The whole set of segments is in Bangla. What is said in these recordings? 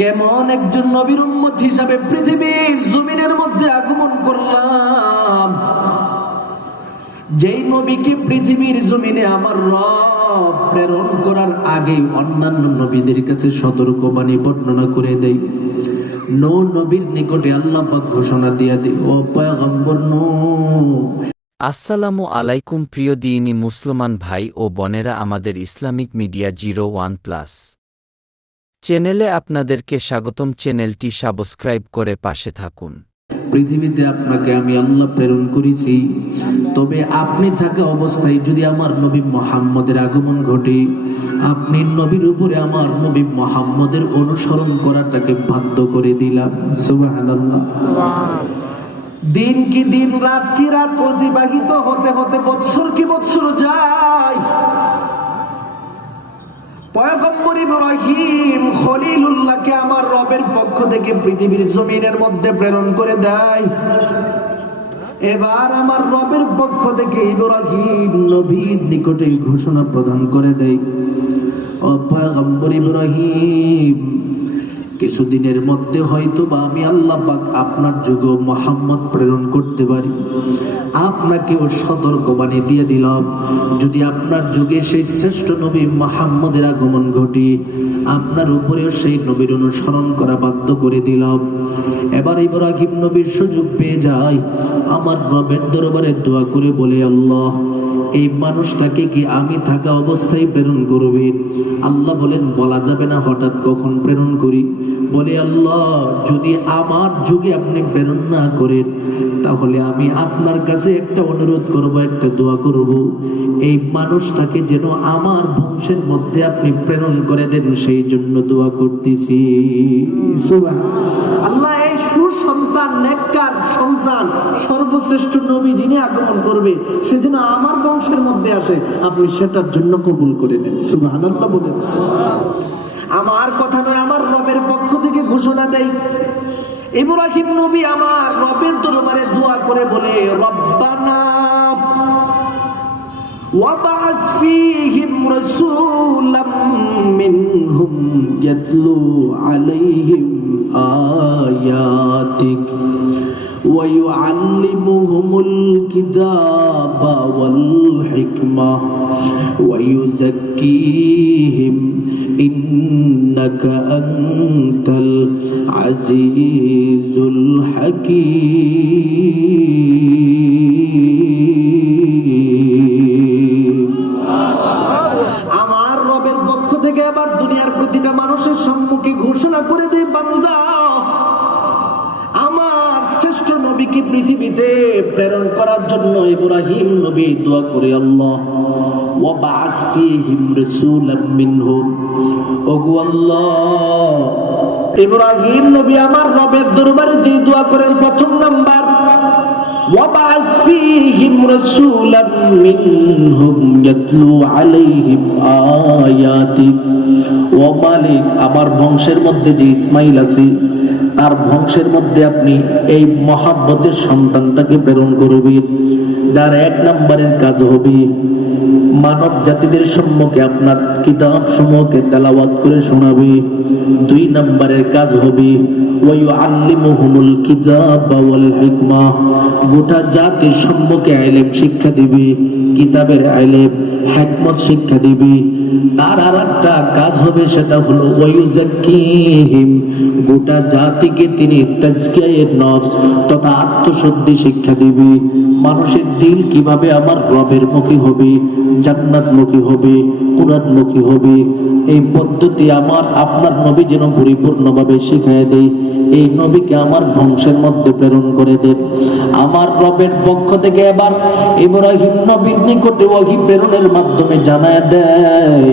কেমন একজন নবীর উম্মত হিসাবে পৃথিবীর জমিনের মধ্যে আগমন করলাম, যেই নবীকে পৃথিবীর জমিনে আমার রব প্রেরণ করার আগে অন্যান্য নবীদের কাছে সতর্কবাণী বর্ণনা করে দেই। নবীর নিকটে আল্লাহ পাক ঘোষণা দিয়ে দেয়, ও পয়গম্বর আসসালামু আলাইকুম প্রিয় দিনী মুসলমান ভাই ও বোনেরা, আমাদের ইসলামিক মিডিয়া 01+ চ্যানেলে আপনাদেরকে স্বাগতম। চ্যানেলটি সাবস্ক্রাইব করে পাশে থাকুন। পৃথিবীতে আপনাকে আমি আল্লাহ প্রেরণ করেছি, তবে আপনি থাকা অবস্থায় যদি আমার নবী মুহাম্মদের আগমন ঘটে, আপনি নবীর উপরে আমার নবী মুহাম্মদের অনুসরণ করাটাকে বাধ্য করে দিলাম। সুবহানাল্লাহ। দিন কি দিন, রাত কি রাত অতিবাহিত হতে হতে বৎসর কি বৎসর যায়। পয়গম্বর ইব্রাহিম খলিলুল্লাহকে আমার রবের পক্ষ থেকে পৃথিবীর জমিনের মধ্যে প্রেরণ করে দেয়। এবার আমার রবের পক্ষ থেকে ইব্রাহিম নবীর নিকটে ঘোষণা প্রদান করে দেয়, ও পয়গম্বর ইব্রাহিম, কিছুদিনের মধ্যে হয়তো বা আমি আল্লাহ পাক আপনার যুগে মুহাম্মদ প্রেরণ করতে পারি। আপনাকেও সতর্কবাণী দিয়ে দিলাম, যদি আপনার যুগে সেই শ্রেষ্ঠ নবী মুহাম্মদের আগমন ঘটে, আপনার উপরেও সেই নবীর অনুসরণ করা বাধ্য করে দিলাম। এবার ইব্রাহিম নবীর সুযোগ পেয়ে যায়, আমার রবের দরবারে দোয়া করে বলে, আল্লাহ, এই মানুষটাকে কি আমি থাকা অবস্থায় প্রেরণ করবেন? আল্লাহ বলেন, বলা যাবে না হঠাৎ কখন প্রেরণ করি। বলে, আল্লাহ, যদি আমার যুগে আপনি প্রেরণ না করেন, তাহলে আমি আপনার কাছে একটা অনুরোধ করব, একটা দোয়া করব, এই মানুষটাকে যেন আমার বংশের মধ্যে আপনি প্রেরণ করে দেন, সেই জন্য দোয়া করতেছি। আল্লাহ এই সুসন্তান, নেককার সন্তান, সর্বশ্রেষ্ঠ নবী যিনি আগমন করবে, সে যেন আমার বংশের মধ্যে আসে, আপনি সেটার জন্য কবুল করে নেন। সুবহানাল্লাহ বলেন। আমার কথা নয়, আমার রবের পক্ষ থেকে ঘোষণা দেয়। ইব্রাহিম নবী আমার রবের দরবারে দোয়া করে বলে, রব্বানা ওয়াবআস ফীহিম রাসূলাম মিনহুম ইয়াতলু আলাইহিম আয়াতিক ওয়া ইউআল্লিমুহুমুল কিতাবা ওয়াল হিকমা ওয়া ইউযাক্কিহিম ইন্নাকা আনতাল আজিজুল হাকীম। আমার রবের পক্ষ থেকে আবার দুনিয়ার প্রতিটা মানুষের সম্মুখে ঘোষণা করে দেয়, বান্দা, আমার শ্রেষ্ঠ নবীকে পৃথিবীতে প্রেরণ করার জন্য ইব্রাহিম নবী দোয়া করে, আল্লাহ ওয়াবআস ফীহিম রাসূলাম মিনহুম। ওগো আল্লাহ, ইব্রাহিম নবী আমার রবের দরবারে যে দোয়া করেন, প্রথম নাম্বার, ওয়াবআস ফীহিম রাসূলাম মিনহুম ইয়াতলু আলাইহিম আয়াতিক। ও মালিক, আমার বংশের মধ্যে যে ইসমাইল আছে, তার বংশের মধ্যে আপনি এই মহাব্বতের সন্তানটাকে প্রেরণ করবেন, যার এক নম্বরের কাজ হবে মানব জাতিদের সম্মুখে আপনার কিতাব সমূহকে তেলাওয়াত করে শোনাবে। দুই নম্বরের কাজ হবে ওয়া ইউআল্লিমুহুমুল কিতাবা ওয়াল হিকমা, গোটা জাতির সম্মুখে ইলম শিক্ষা দিবে, কিতাবের ইলম, হিকমত শিক্ষা দিবে। তার আরেকটা কাজ হবে, সেটা হলো ওয়া ইউযাক্কিহিম, গোটা জাতিকে তিনি তাজকিয়ায়ে নফস তথা আত্মশুদ্ধি শিক্ষা দিবে। মানুষের দিল কিভাবে আমার রবের মুখী হবে, জান্নাতমুখী হবে, কোরআনমুখী হবে, এই পদ্ধতি আমার আপনার নবী যেন পরিপূর্ণভাবে শিখিয়ে দেয়। এই নবীকে আমার বংশের মধ্যে প্রেরণ করে দেন। আমার রবের পক্ষ থেকে এবার ইব্রাহিম নবীর নিকটে ওহী প্রেরণের মাধ্যমে জানায় দেয়,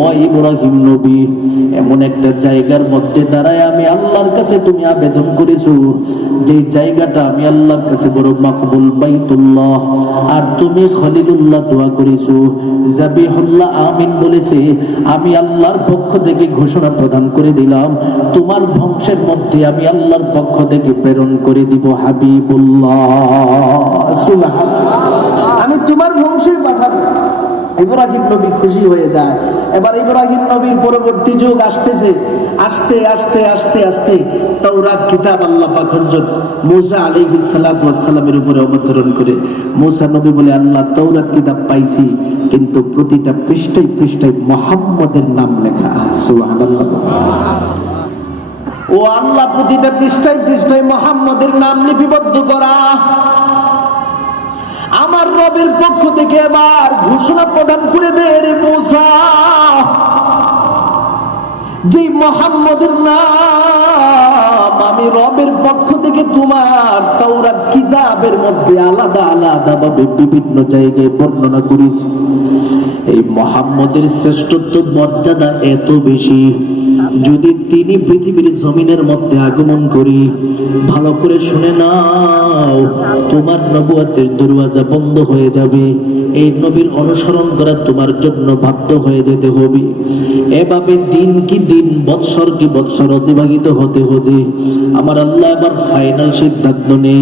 ও ইব্রাহিম নবী, এমন একটা জায়গার মধ্যে দাঁড়ায় আমি আল্লাহর কাছে তুমি আবেদন করেছো, যে জায়গাটা আমি আল্লাহর কাছে বড় মাকবুল, বাইতুল্লাহ, আর তুমি খলিলুল্লাহ দোয়া করেছো, জাবিহুল্লাহ আমিন বলেছে। আমি আল্লাহর পক্ষ থেকে ঘোষণা প্রদান করে দিলাম, তোমার বংশের মধ্যে আমি আল্লাহর পক্ষ থেকে প্রেরণ করে দিব হাবিবুল্লাহ। সুবহানাল্লাহ, আমি তোমার বংশে পাঠাবো। ইব্রাহিম নবী খুশি হয়ে যায়। এবার ইব্রাহিম নবীর পরবর্তী যুগ আসতেছে, আস্তে আস্তে আস্তে আস্তে তাওরাত কিতাব আল্লাহ পাক হযরত মূসা আলাইহিস সালাতু ওয়াস সালামের উপরে অবতরণ করে। মূসা নবী বলে, আল্লাহ তাওরাত কিতাব পাইছি, কিন্তু প্রতিটা পৃষ্ঠায় পৃষ্ঠায় মুহাম্মদের নাম লেখা। সুবহানাল্লাহ। ও আল্লাহ, প্রতিটা পৃষ্ঠায় পৃষ্ঠায় মুহাম্মদের নাম লিপিবদ্ধ করা। আমার রবের পক্ষ থেকে এবার ঘোষণা প্রদান করে দে রে মূসা, যে মুহাম্মদের নাম আমি রবের পক্ষ থেকে তোমার তাওরাত কিতাবের মধ্যে আলাদা আলাদা ভাবে বিভিন্ন জায়গায় বর্ণনা করেছি। এই মুহাম্মদের শ্রেষ্ঠত্ব মর্যাদা এত বেশি, যদি তিনি পৃথিবীর জমিনের মধ্যে আগমন করি, ভালো করে শুনে নাও, তোমার নবুয়তের দরওয়াজা বন্ধ হয়ে যাবে। এই নবীর অনুসরণ করা তোমার জন্য বাধ্য হয়ে যেতে হবে। এভাবে দিন কি দিন, বৎসর কি বৎসর অতিবাহিত হতে হতে আমার আল্লাহ এবার ফাইনাল সিদ্ধান্ত নেই,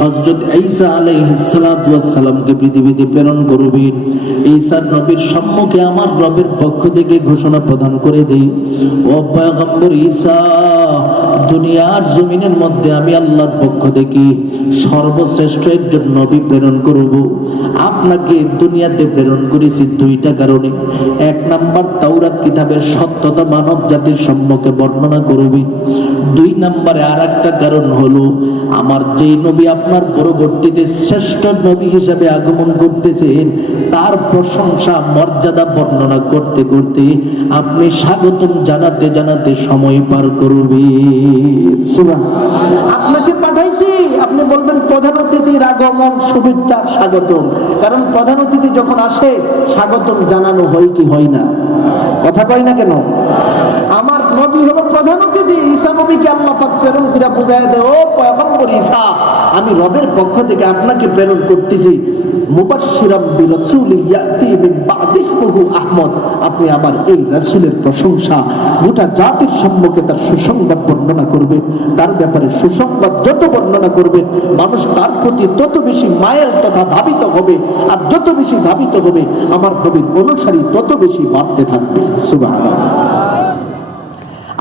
হযরত ঈসা আলাইহিস সালাতু ওয়াস সালামকে পৃথিবীতে প্রেরণ করবেন। ঈসা নবীর সম্মুখে আমার রবের পক্ষ থেকে ঘোষণা প্রদান করে দেই, ও পয়গম্বর ঈসা, দুনিয়ার জমিনের মধ্যে আমি আল্লাহর পক্ষ থেকে সর্বশ্রেষ্ঠ একজন নবী প্রেরণ করব। আপনাকে দুনিয়াতে প্রেরণ করেছি দুইটা কারণে। এক নাম্বার, তাওরাত কিতাবের সত্যতা মানব জাতির সম্মুখে বর্ণনা করবে। দুই নম্বরে আর একটা কারণ হলো, আমার যেই নবী আপনার পরবর্তীতে শ্রেষ্ঠ নবী হিসাবে আগমন করতেছেন, তার প্রশংসা মর্যাদা বর্ণনা করতে করতে আপনি স্বাগতম জানাতে জানাতে সময় পার করবেন। আপনাকে পাঠাইছি, আপনি বলবেন প্রধান অতিথির আগমন, শুভেচ্ছা, স্বাগতম। কারণ প্রধান অতিথি যখন আসে স্বাগতম জানানো হয় কি হয় না? কথা কয় না কেন? আমার নবী হলো প্রধান অতিথি। ঈসা নবীকে আল্লাহ পাক প্রেরণ করে বুঝায় দেয়, ও পয়গম্বর ঈসা, আমি রবের পক্ষ থেকে আপনাকে প্রেরণ করতেছি মুবাশশিরাম বিরাসূলিন ইয়াতি মিন বা'দি ইসমিহি আহমদ। আপনি আমার এই রাসূলের প্রশংসা গোটা জাতির সম্মুখে তার সুসংবাদ বর্ণনা করবেন। তার ব্যাপারে সুসংবাদ যত বর্ণনা করবেন, মানুষ তার প্রতি তত বেশি মাইল তথা ধাবিত হবে, আর যত বেশি ধাবিত হবে আমার নবীর অনুসারী তত বেশি বাড়তে থাকবে। সুবহানাল্লাহ।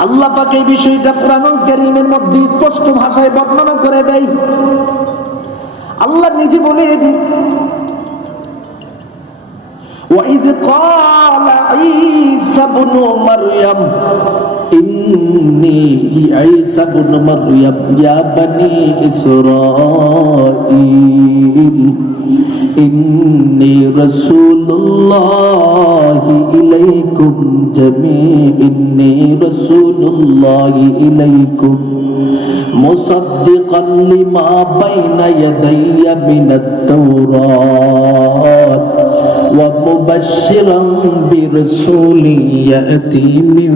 আল্লাহ পাক এই বিষয়টা কোরআনুল কারীমের মধ্যে স্পষ্ট ভাষায় বর্ণনা করে দেয়। আল্লাহ নিজে বলেন, وَإِذْ قَالَ عِيسَى ابْنُ مَرْيَمَ إِنِّي عِيسَى ابْنُ مَرْيَمَ يَا بَنِي إِسْرَائِيلَ إِنِّي رَسُولُ اللَّهِ إِلَيْكُمْ جَمِيعًا إِنِّي رَسُولُ اللَّهِ إِلَيْكُمْ مُصَدِّقًا لِمَا بَيْنَ يَدَيَّ مِنَ التَّوْرَاةِ ومبشرا برسول يأتي من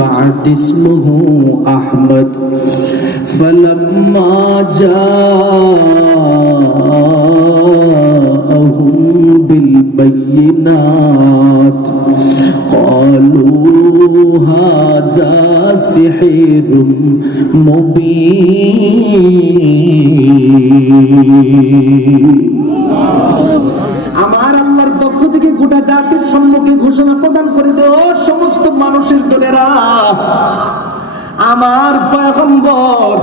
بعد اسمه أحمد فلما جاءهم بالبينات قالوا هذا سحر مبين। আমার আল্লাহর পক্ষ থেকে গোটা জাতির সম্মুখে ঘোষণা প্রদান করে দেও, সমস্ত মানুষের দলেরা, আমার পয়গম্বর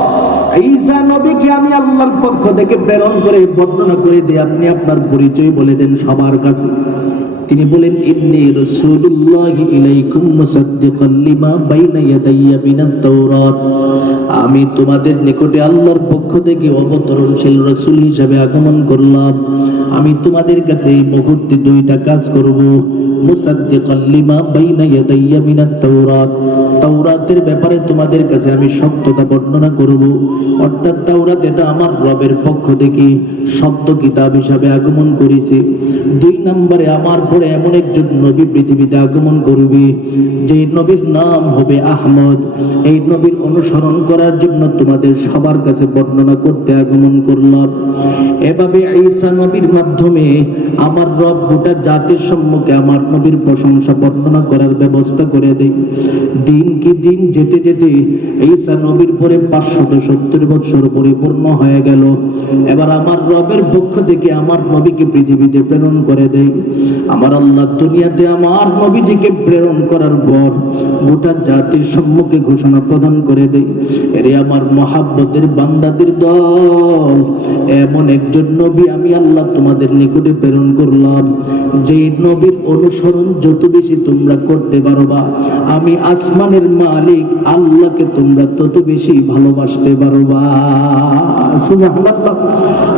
ঈসা নবীকে আমি আল্লাহর পক্ষ থেকে প্রেরণ করে বর্ণনা করে দেই, আপনি আপনার পরিচয় বলে দেন সবার কাছে। তিনি বলেন, ইন্নী রাসূলুল্লাহি ইলাইকুম মুসাদ্দিকান লিমা বাইনা ইয়াদাইয়া মিনাত তাওরাত। আমি তোমাদের নিকটে আল্লাহর পক্ষ থেকে অবতরণশীল রাসূল হিসেবে আগমন করলাম। আমি তোমাদের কাছে এই মুহূর্তে দুইটা কাজ করব। মুসাদ্দিকান লিমা বাইনা ইয়াদাইয়া মিনাত তাওরাত, তাওরাতের ব্যাপারে তোমাদের কাছে আমি সত্যতা বর্ণনা করব, অর্থাৎ তাওরাত এটা আমার রবের পক্ষ থেকে সত্য কিতাব হিসাবে আগমন করেছে। দুই নম্বরে, আমার পরে এমন একজন নবী পৃথিবীতে আগমন করবে, যে নবীর নাম হবে আহমদ। এই নবীর অনুসরণ করার জন্য তোমাদের সবার কাছে বর্ণনা করতে আগমন করলাম। এভাবে ঈসা নবীর মাধ্যমে আমার রব গোটা জাতির সম্মুখে আমার নবীর প্রশংসা বর্ণনা করার ব্যবস্থা করে দেয়। দিন কি দিন যেতে যেতে ঈসা নবীর পরে 570 বছর পরিপূর্ণ হয়ে গেল। এবার আমার রবের পক্ষ থেকে আমার নবীকে পৃথিবীতে প্রেরণ করে দেয়। আমার আল্লাহ দুনিয়াতে আমার নবীজিকে প্রেরণ করার পর গোটা জাতির সম্মুখে ঘোষণা প্রদান করে দেয়, এরে আমার মহাব্বতের বান্দাদের দল, এমন একজন নবী আমি আল্লাহ তোমাদের নিকটে প্রেরণ করলাম, যেই নবীর অনুসরণ যত বেশি তোমরা করতে পারবা, আমি আসমানের মালিক আল্লাহকে তোমরা তত বেশি ভালোবাসতে পারবা। সুবহানাল্লাহ।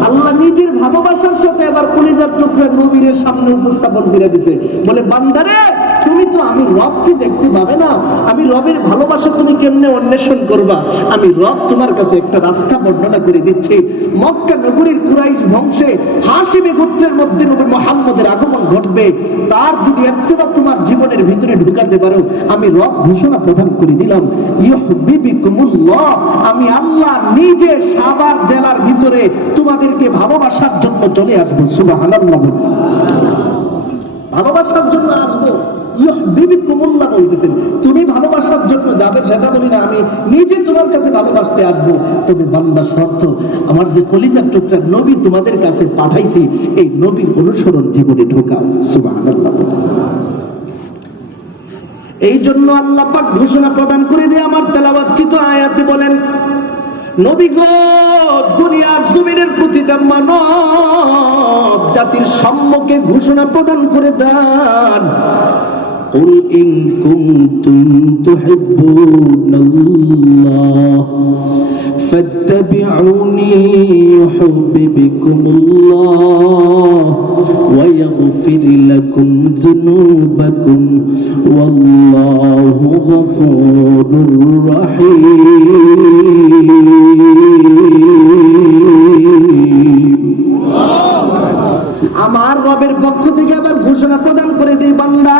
আল্লাহ নিজের ভালোবাসার সাথে আবার কলিজার টুকরা নবীর সামনে উপস্থাপন করে দিয়েছে, বলে বান্দারে তুমি তো আমি রবকে দেখতে পাবে না, আমি রবের ভালোবাসা তুমি কেমনে অন্বেষণ করবা, আমি রব তোমার কাছে একটা রাস্তা বর্ণনা করে দিচ্ছি। মক্কা নগরীর কুরাইশ বংশে হাশিমি গোত্রের মধ্যে নবী মুহাম্মদের আগমন ঘটবে, তার যদি ইত্তেবা তোমার জীবনের ভিতরে ঢুকাতে পারো, আমি রব ঘোষণা প্রদান করে দিলাম, ইউহিব্বুকুমুল্লাহ, আমি আল্লাহ নিজে সাভার জেলার ভিতরে তোমাদেরকে ভালোবাসার জন্য চলে আসবো। সুবহানাল্লাহ। ভালোবাসার জন্য আসবো, ইউহিব্বুকুমুল্লাহ বলতেছেন, তুমি ভালোবাসার জন্য যাবে সেটা বলি না, আমি নিজে তোমার কাছে ভালোবাসতে আসবো। তবে বান্দা শর্ত, আমার যে কলিজার টুকরা নবী তোমাদের কাছে পাঠাইছি, এই নবীর অনুসরণ জীবনে ঢোকাও। সুবহানাল্লাহ। এই জন্য আল্লাহ পাক ঘোষণা প্রদান করে দিয়ে আমার তেলাওয়াতকৃত আয়াতে বলেন, নবী গো, দুনিয়ার জমিনের প্রতিটা মানব জাতির সম্মুখে ঘোষণা প্রদান করে দেন, قل إن كنتم تحبون الله فاتبعوني يحببكم الله ويغفر لكم ذنوبكم والله غفور رحيم। আমার রবের পক্ষ থেকে আবার ঘোষণা প্রদান করে দেই, বান্দা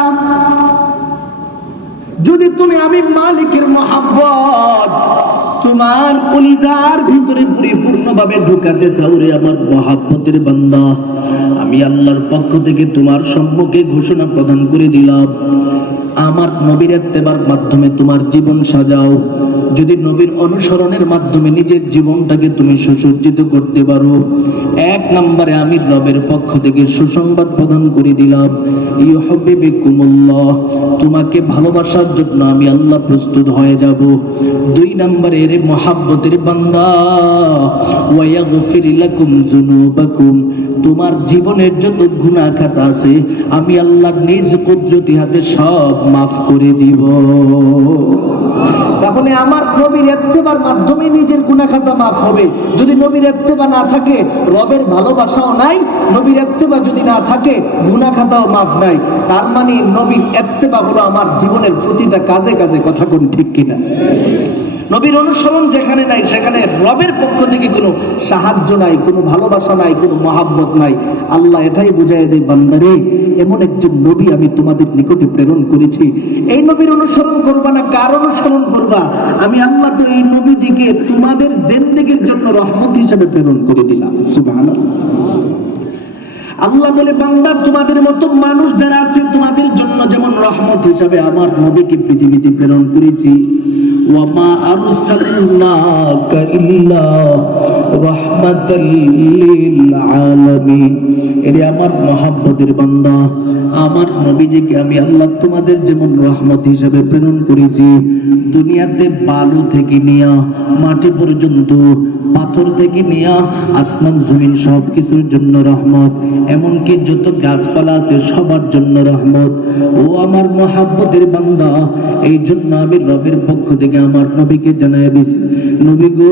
যদি তুমি আমি মালিকের মহাব্বত তোমার কলিজার ভিতরে পরিপূর্ণভাবে ঢুকাতে চাও, রে আমার মহাব্বতের বান্দা, আমি আল্লাহর পক্ষ থেকে তোমার সম্মুখে ঘোষণা প্রদান করে দিলাম, আমার নবীর ইত্তেবার মাধ্যমে তোমার জীবন সাজাও। যদি নবীর অনুসরণের মাধ্যমে নিজের জীবনটাকে তুমি সুসজ্জিত করতে পারো, এক নম্বরে আমি রবের পক্ষ থেকে সুসংবাদ প্রদান করে দিলাম, ইউহিব্বুকুমুল্লাহ, তোমাকে ভালোবাসার জন্য আমি আল্লাহ প্রস্তুত হয়ে যাব। দুই নম্বরে এর মহাব্বতের বান্দা, ওয়ায়াগফির লাকুম যুনুবাকুম, তোমার জীবনের যত গুনাহ খাতা আছে আমি আল্লাহ নিজ কুদরতি হাতে সব মাফ করে দিব। তাহলে আমার নবীর ইত্তেবার মাধ্যমে নিজের গুনাহ খাতা মাফ হবে। যদি নবীর ইত্তেবা না থাকে, রবের ভালোবাসাও নাই, নবীর ইত্তেবা যদি না থাকে, গুনাহ খাতাও মাফ নাই। তার মানে নবীর ইত্তেবা হলো আমার জীবনের প্রতিটা কাজে কাজে, কথা কোন ঠিক কিনা? নবীর অনুসরণ যেখানে নাই, সেখানে রবের পক্ষ থেকে কোনো সাহায্য নাই, কোনো ভালোবাসা নাই, কোনো মহাব্বত নাই। আল্লাহ এটাই বুঝাই দেয়, বান্দারে, এমন একজন নবী আমি তোমাদের নিকটে প্রেরণ করেছি, এই নবীর অনুসরণ করবা না, কার অনুসরণ করবা? আমি আল্লাহ তো এই নবীজিকে তোমাদের জিন্দেগীর জন্য রহমত হিসেবে প্রেরণ করে দিলাম। সুবহানাল্লাহ। আল্লাহ বলে, বান্দা, তোমাদের মতো মানুষ যারা আছে তোমাদের জন্য যেমন রহমত হিসাবে আমার নবীকে পৃথিবীতে প্রেরণ করেছি, ওয়ামা আরসালনাকা ইল্লা রাহমাতাল লিল আলামিন, এরে আমার মহব্বতের বান্দা, আমার নবীজিকে আমি আল্লাহ তোমাদের যেমন রহমত হিসাবে প্রেরণ করেছি, দুনিয়াতে বালু থেকে নিয়া মাটি পর্যন্ত, পাথর থেকে নিয়া আসমান জমিন সব কিছুর জন্য রহমত, এমনকি যত গাছপালা আছে সবার জন্য রহমত। ও আমার মহাব্বতের বান্দা, এই জন্য আমি রবের পক্ষ থেকে আমার নবীকে জানাই দিছি, নবী গো,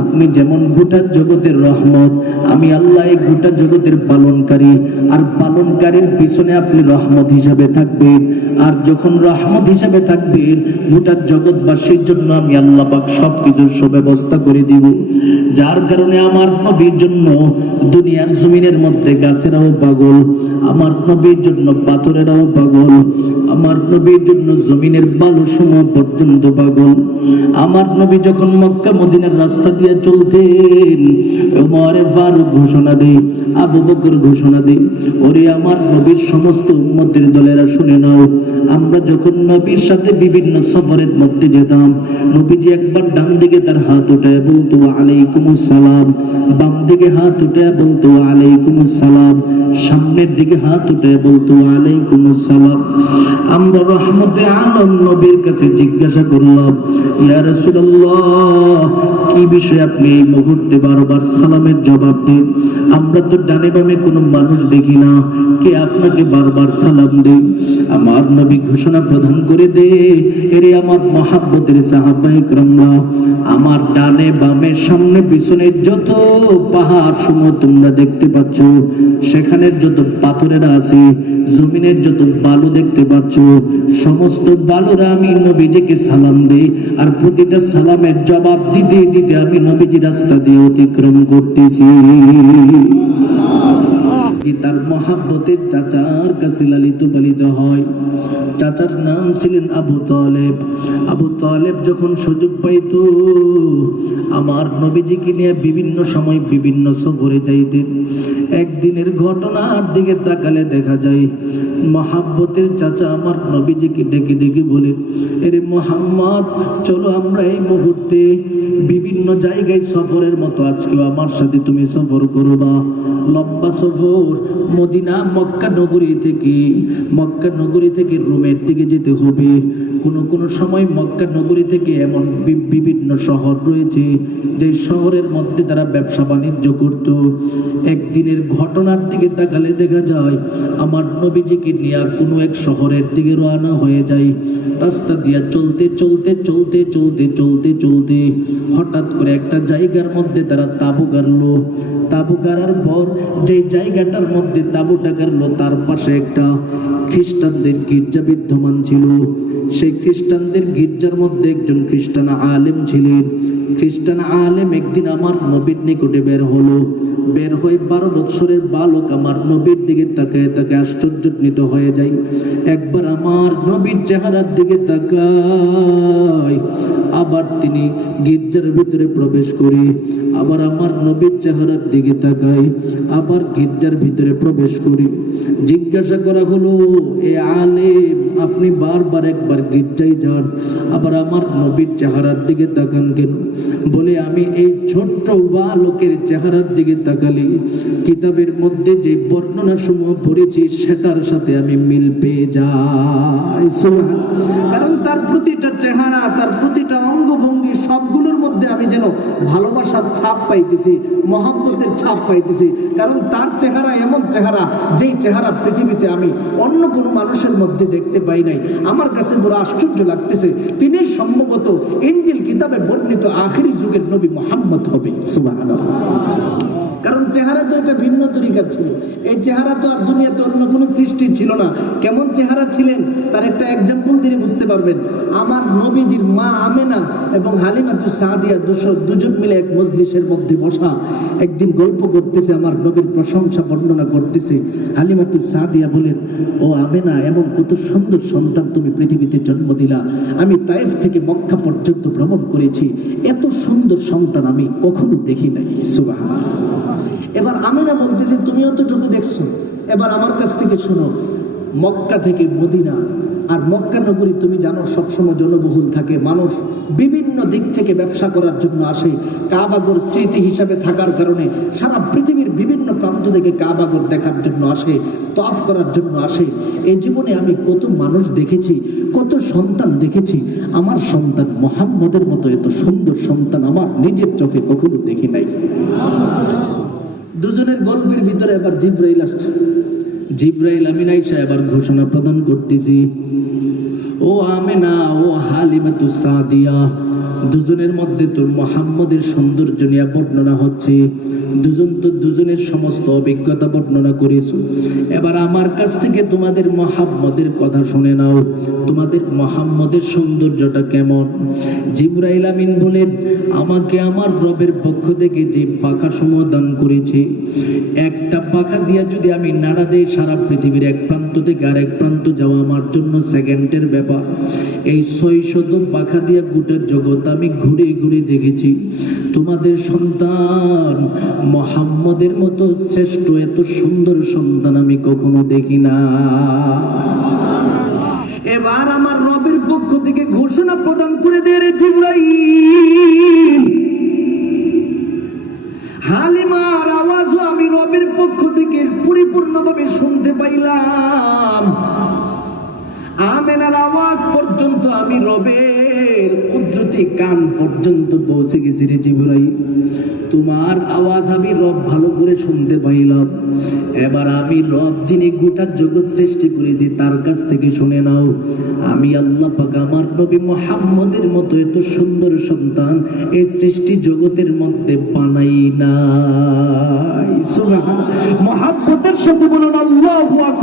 আপনি যেমন গোটা জগতের রহমত, আমি আল্লাহ এই গোটা জগতের পালনকারী, আর পালনকারীর পিছনে আপনি রহমত হিসাবে থাকবেন। আর যখন রহমত হিসাবে থাকবেন, গোটা জগৎবাসীর জন্য আমি আল্লাহ পাক সবকিছুর সুব্যবস্থা করে দিব। যার কারণে আমার নবীর জন্য দুনিয়ার জমিনের মধ্যে গাছেরাও পাগল, আমার নবীর জন্য পাথরেরাও পাগল, আমার নবীর জন্য জমিনের বালু সমূহ পর্যন্ত পাগল। আমার নবী যখন মক্কা মদিনার রাস্তা দিয়ে চলতেন, ওমর ফারুক ঘোষণা দেয়, আবু বকর ঘোষণা দেয়, ওরে আমার নবীর সমস্ত উম্মতের দলেরা শুনে নাও, আমরা যখন নবীর সাথে বিভিন্ন সফরের মধ্যে যেতাম, নবীজি একবার ডান দিকে তার হাত উঠায় বলতো আলাইকুমুস সালাম, বাম দিকে হাত উঠায় বলতো আলাইকুমুস সালাম, সামনের দিকে হাত উঠে বলতো আলাইকুমুস সালাম। আমরা রহমতে আলম নবীর কাছে জিজ্ঞাসা করলাম, ইয়া রাসূলুল্লাহ, কি বিষয় আপনি এই মুহূর্তে বারবার সালামের জবাব দেন? আমরা তো ডানে বামে কোনো মানুষ দেখি না, কে আপনাকে বারবার সালাম দেয়? আমার নবী ঘোষণা প্রদান করে দে, এরে আমার মহাব্বতের সাহাবায়ে কেরামরা, আমার ডানে বামে সামনে পিছনে যত পাহাড় সমূহ তোমরা দেখতে পাচ্ছ, সেখানের যত পাথরেরা আছে, জমিনের যত বালু দেখতে পাচ্ছ, সমস্ত বালুরা আমি নবীজিকে সালাম দেই, আর প্রতিটা সালামের জবাব দিতে দিতে আমি নবীজি রাস্তা দিয়ে অতিক্রম করতেছি। তার মহাব্বতের চাচার কাছে লালিত পালিত হয়। চাচার নাম ছিলেন আবু তালেব। আবু তালেব যখন সুযোগ পাইত, আমার নবীজিকে নিয়ে বিভিন্ন সময় বিভিন্ন সফরে যাইতেন। একদিনের ঘটনার দিকে তাকালে দেখা যায়, মহাব্বতের চাচা আমার নবীজিকে ডেকে ডেকে বলেন, এরে মুহাম্মদ, চলো আমরা এই মুহূর্তে বিভিন্ন জায়গায় সফরের মতো আজকেও আমার সাথে তুমি সফর করবা। লম্বা সফর, মদিনা মক্কা নগরী থেকে রোমের দিকে যেতে হবে। কোন সময় মক্কা নগরী থেকে এমন বিভিন্ন শহর রয়েছে যে শহরের মধ্যে তারা ব্যবসা বাণিজ্য করত। একদিনের ঘটনার দিকে তাকালে দেখা যায়, আমার নবীজিকে নিয়ে কোনো এক শহরের দিকে রওনা হয়ে যায়। রাস্তা দিয়া চলতে চলতে চলতে চলতে চলতে চলতে হঠাৎ করে একটা জায়গার মধ্যে তারা তাঁবু গাড়লো। তাঁবু গাড়ার পর যে জায়গাটার মধ্যে তাঁবুটা গাড়লো, তার পাশে একটা খ্রিস্টানদের গির্জা বিদ্যমান ছিল। সেই খ্রিস্টানদের গির্জার মধ্যে একজন খ্রিস্টান আলেম ছিলেন। খ্রিস্টান আলেম একদিন আমার নবীর নিকটে বের হলো। বের হয়ে 12 বছরের বালক আমার নবীর দিকে তাকায় তাকে আশ্চর্যান্বিত হয়ে যায়। একবার আমার নবীর চেহারার দিকে তাকায়, আবার তিনি গির্জার ভিতরে প্রবেশ করে, আবার আমার নবীর চেহারার দিকে তাকায়, আবার গির্জার ভিতরে প্রবেশ করি। জিজ্ঞাসা করা হলো, এ আলেম, আপনি বারবার একবার গির্জায় যান, আবার আমার নবীর চেহারার দিকে তাকান কেন? বলে, আমি এই ছোট্ট বালকের চেহারার দিকে তাকালি কিতাবের মধ্যে যে বর্ণনা সমূহ পড়েছি সেটার সাথে আমি মিল পেয়ে যাই। কারণ তার প্রতিটা চেহারা, তার প্রতিটা অঙ্গভঙ্গি, সবগুলোর মধ্যে আমি যেন ভালোবাসার ছাপ পাইতেছি, মহব্বতের ছাপ পাইতেছি। কারণ তার চেহারা এমন চেহারা, যেই চেহারা পৃথিবীতে আমি অন্য কোনো মানুষের মধ্যে দেখতে পাই নাই। আমার কাছে বড় আশ্চর্য লাগতেছে, তিনি সম্ভবত ইনজিল কিতাবে বর্ণিত আখিরি যুগের নবী মুহাম্মদ হবে। সুবহানাল্লাহ। কারণ চেহারা তো একটা ভিন্ন তরিকার ছিল। এই চেহারা তো আর দুনিয়াতে অন্য কোনো সৃষ্টি ছিল না। কেমন চেহারা ছিলেন তার একটা এক্সাম্পল দিয়ে বুঝতে পারবেন। আমার নবীজির মা আমেনা এবং হালিমাতুস সাদিয়া দুজন মিলে এক মজলিসের মধ্যে বসা, একদিন গল্প করতেছে, আমার নবীর প্রশংসা বর্ণনা করতেছে। হালিমাতুস সাদিয়া বলেন, ও আমেনা, এমন কত সুন্দর সন্তান তুমি পৃথিবীতে জন্ম দিলা। আমি তায়েফ থেকে মক্কা পর্যন্ত ভ্রমণ করেছি, এত সুন্দর সন্তান আমি কখনো দেখি নাই। সুবহানাল্লাহ। এবার আমেনা বলতেছে, তুমি অতটুকু দেখছো, এবার আমার কাছ থেকে শোনো। মক্কা থেকে মদিনা, আর মক্কা নগরী তুমি জানো সবসময় জনবহুল থাকে, মানুষ বিভিন্ন দিক থেকে ব্যবসা করার জন্য আসে। কাবাগর স্মৃতি হিসাবে থাকার কারণে সারা পৃথিবীর বিভিন্ন প্রান্ত থেকে কাবাগর দেখার জন্য আসে, তওয়াফ করার জন্য আসে। এই জীবনে আমি কত মানুষ দেখেছি, কত সন্তান দেখেছি, আমার সন্তান মুহাম্মদের মতো এত সুন্দর সন্তান আমার নিজের চোখে কখনো দেখি নাই। দুজনের গল্পের ভিতরে এবার জিব্রাইল আসছে। জিব্রাইল আমিন আয়েশা এবার ঘোষণা প্রদান করতেছি, ও আমেনা, ও হালিমাতুস সাদিয়া, দুজনের মধ্যে তোর মুহাম্মদের সৌন্দর্য নিয়ে বর্ণনা হচ্ছে। দুজন তো দুজনের সমস্ত অভিজ্ঞতা বর্ণনা করেছো। এবার আমার কাছ থেকে তোমাদের মুহাম্মদের কথা শুনে নাও, তোমাদের মুহাম্মদের সৌন্দর্যটা কেমন। জিবরাইল আমিন বলেন, আমাকে আমার রবের পক্ষ থেকে যে পাখা সমূহ দান করেছে, একটা পাখা দিয়া যদি আমি নাড়া দেই, সারা পৃথিবীর এক প্রান্ত থেকে আরেক প্রান্ত যাওয়া আমার জন্য সেকেন্ডের ব্যাপার। এই 600 পাখা দিয়া গোটা জগৎ আমি ঘুরে ঘুরে দেখেছি। তোমাদের সন্তান মুহাম্মদের মতো শ্রেষ্ঠ এত সুন্দর সন্তান আমি কখনো দেখি না। এবার আমার রবের পক্ষ থেকে ঘোষণা প্রদান করে দে রে জিবরাইল, হালিমার আওয়াজও আমি রবের পক্ষ থেকে পরিপূর্ণভাবে শুনতে পাই। কান পর্যন্ত পৌঁছে গেছি রে জিবরাইল। তোমার আওয়াজ আমি রব ভালো করে শুনতে পাইলাম। এবার আমি রব যিনি গোটা জগৎ সৃষ্টি করেছি তার কাছ থেকে শুনে নাও, আমি আল্লাহ পাক আমার নবী মুহাম্মদের মতো এত সুন্দর সন্তান এই সৃষ্টি জগতের মধ্যে বানাই নাই। সুবহানাল্লাহ, মহব্বতের সাথে বলুন আল্লাহু আকবার।